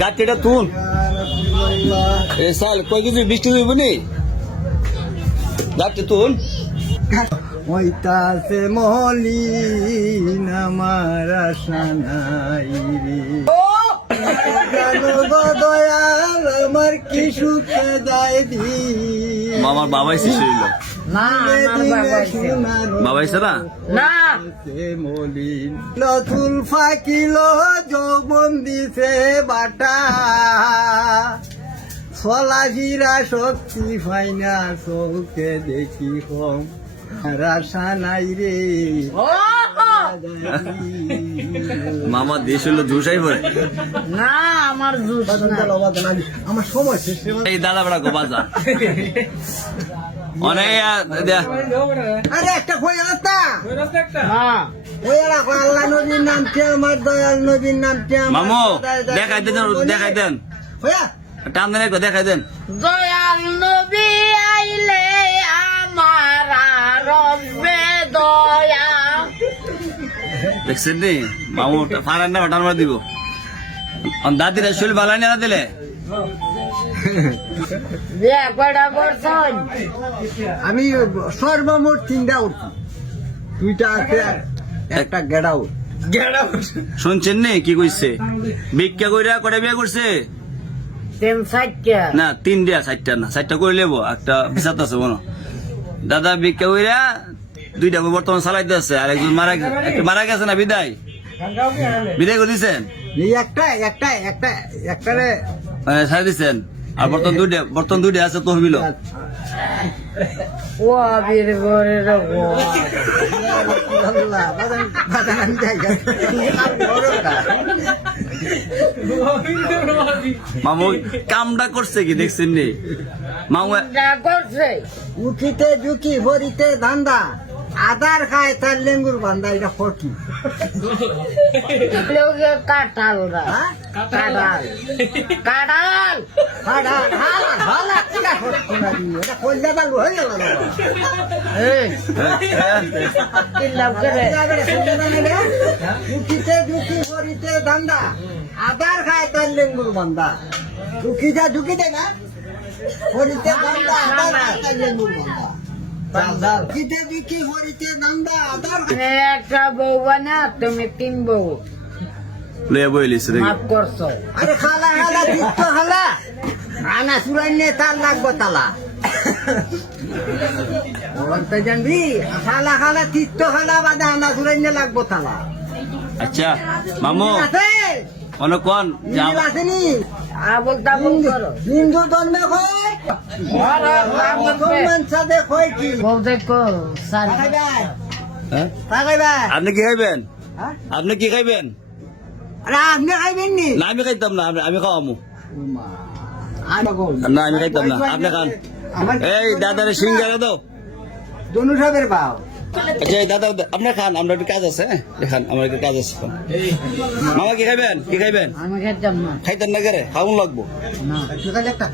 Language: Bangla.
গাছটা তুল এ সাল কই কিছু বৃষ্টি হইব নি গাছটা তুল হইতাছে মলিন আমার আশা নাই রে জানো গো দয়াল আমার কি সুখে যায় দি আমার বাবাই শেষ হইল না আমার বাবা বাবা এসে না না মলিন লতুল ফাকিল যৌবন দিছে বাটা ফলাফিরা শক্তি ফাইনা চৌকে দেখি কম রাশা নাই রে মামা দেশ হইলো জুসাই পরে না আমার জুস আমার সময় শেষ এই দাদা বড় গোবাজা অনেক আরে একটা কই রাস্তা হ্যাঁ ওই রাখো আল্লাহ নবীর নাম কে আমার দয়াল নবীর নাম কে মামু দেখাই দেন হইয়া টান দেন একটু দেখাই দেন দয়াল নবী আইলে আমার রবে দয়া দেখছেন নি মামু ফারান না টান মার দিব দাদিরা শৈল ভালো না দিলে বিয়া কয়টা করছেন আমি সর্বমোট 3টা উঠছি 2টা আছে একটা গেট আউট শুনছেন নি কি কইছে ভিক্ষা কইরা কটা বিয়া করছে 3-4টা না 3টা 4টা না 4টা করে লেবো একটা বিচার আছে মনে দাদা ভিক্ষা কইরা 2টা বর্তমান চালাইতে আছে আর একজন মারা গেছে না বিদায় করে দিচ্ছেন এই একটারে ছাড়ি দিচ্ছেন আর বর্তমান দুইটা আছে তহবিল ও আবির ঘরে রাখো মামু কামটা করছে কি দেখছেন নি মামু যা করছে উঠিতে ঝুঁকি ভরিতে ধান্দা আদার খায় তার লেঙ্গুর বান্ধা এটা ফটি লোকে কাঁঠালরা কাঁঠাল কাঁঠাল কিনলাম করে উঠিতে ঝুঁকি ভরিতে ধান্দা আদার খায় তার লেঙ্গুর বান্ধা ঝুঁকিতে না ভরিতে ধান্দা আদার খায় তার লেঙ্গুর বান্ধা উঠিতে ঝুঁকি ভরিতে ধান্দা আদার একটা বউ বানা তুমি 3 বউ লয়ে বইলিস রে মাফ করছো আরে খালা তীর্থ খালা আনা সুরাইনে তার লাগবো তালা বলতে জানবি খালা তীর্থ খালা বাদে আনা সুরাইনে লাগবো তালা আচ্ছা মামু আছে অনেক কোন মিল আসেনি আবল তাবল করো হিন্দু ধর্মে কয় মুসলমান সাথে কয় কি বউ দেখো সারি হ্যাঁ? তাকাইবা আপনি কি খাইবেন হ্যাঁ? আপনি কি খাইবেন আরে আপনি খাইবেন নি না আমি খাইতাম না আমি খাওয়ামু আমার না আমি খাইতাম না আপনি খান এই দাদারে সিঙ্গারা দাও দনু সাহেবের বাপ আচ্ছা এই দাদা আপনার খান আমরা একটু কাজ আছে খান আমার একটু কাজ আছে মামা কি খাইবেন আমি খেতাম না খাইতেন না করে খাওয়ান লাগবো না ঠিক আছে একটা